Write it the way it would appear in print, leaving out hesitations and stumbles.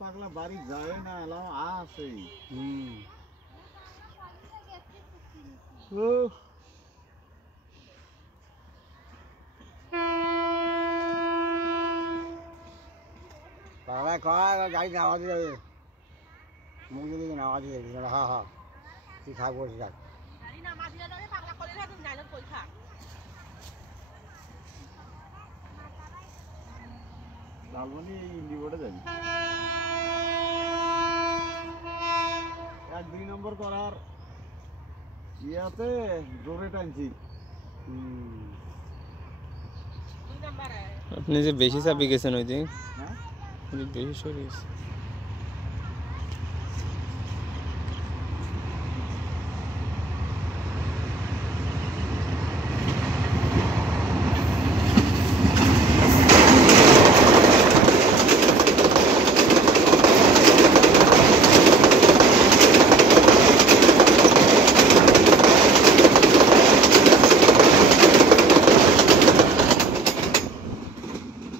পাগলা বাড়ি যায় না, এলাম আসে। পাগলা কয় গাড়ি নামা দিয়ে যাবে, মুখ দিয়ে নামা দিয়ে যাবে। হ্যাঁ হ্যাঁ, তুই থাক বসে থাক। লালমনি ইন্ডিবোর্ডে যাবি, 1-2 নম্বর করার ইয়াতে জোরে টানছি। আপনি যে বেশি চাপি গেছেন ওই দিন, হ্যাঁ বেশি সরে গেছে।